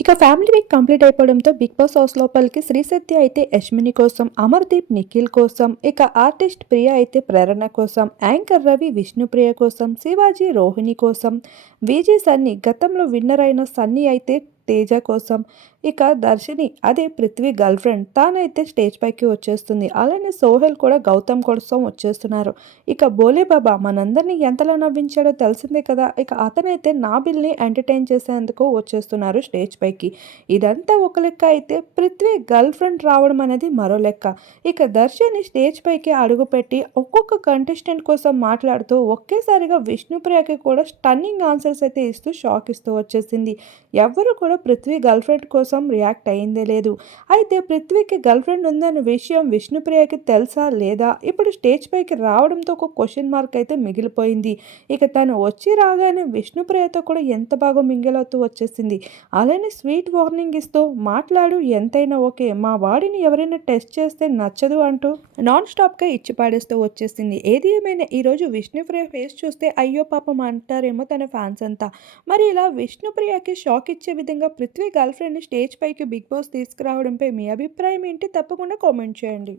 ఇక family week complete అయిపోవడంతో Bigg Boss house లోపలికి శ్రీ సత్య అయితే యశ్విని కోసం అమర్దీప్ నిఖిల్ కోసం ఇక ఆర్టిస్ట్ ప్రియ అయితే ప్రేరణ కోసం యాంకర్ రవి విష్ణుప్రియ కోసం శివాజీ రోహిణి కోసం విజయ్ సన్నీ గతంలో విన్నర్ అయిన సన్నీ అయితే తేజ కోసం. ఇక దర్శిని అదే పృథ్వీ గర్ల్ ఫ్రెండ్ తానైతే స్టేజ్ పైకి వచ్చేస్తుంది. అలానే సోహెల్ కూడా గౌతమ్ కోసం వచ్చేస్తున్నారు. ఇక బోలే బాబా మనందరినీ ఎంతలా నవ్వించాడో తెలిసిందే కదా. ఇక అతనైతే నాబిల్ని ఎంటర్టైన్ చేసేందుకు వచ్చేస్తున్నారు స్టేజ్ పైకి. ఇదంతా ఒక లెక్క అయితే పృథ్వీ గర్ల్ ఫ్రెండ్ రావడం అనేది మరో లెక్క. ఇక దర్శిని స్టేజ్ పైకి అడుగుపెట్టి ఒక్కొక్క కంటెస్టెంట్ కోసం మాట్లాడుతూ ఒకేసారిగా విష్ణుప్రియకి కూడా స్టన్నింగ్ ఆన్సర్స్ అయితే ఇస్తూ షాక్ ఇస్తూ వచ్చేసింది. ఎవ్వరు కూడా పృథ్వీ గర్ల్ ఫ్రెండ్ కోసం రియాక్ట్ అయిందే లేదు. అయితే పృథ్వీకి గర్ల్ ఫ్రెండ్ ఉందన్న విషయం విష్ణుప్రియకి తెలుసా లేదా? ఇప్పుడు స్టేజ్ పైకి రావడంతో ఒక క్వశ్చన్ మార్క్ అయితే మిగిలిపోయింది. ఇక తను వచ్చి రాగానే విష్ణుప్రియతో కూడా ఎంత బాగా మింగిలవుతూ వచ్చేసింది. అలానే స్వీట్ వార్నింగ్ ఇస్తూ మాట్లాడు ఎంతైనా ఓకే. మా వాడిని ఎవరైనా టెస్ట్ చేస్తే నచ్చదు అంటూ నాన్ స్టాప్గా ఇచ్చి పాడేస్తూ వచ్చేసింది. ఏది ఏమైనా ఈరోజు విష్ణుప్రియ ఫేస్ చూస్తే అయ్యో పాపం అంటారేమో తన ఫ్యాన్స్ అంతా. మరి ఇలా విష్ణుప్రియకి షాక్ ఇచ్చే విధంగా పృథ్వీ గర్ల్ ఫ్రెండ్ని స్టేజ్ పైకి బిగ్ బాస్ తీసుకురావడంపై మీ అభిప్రాయం ఏంటి? తప్పకుండా కామెంట్ చేయండి.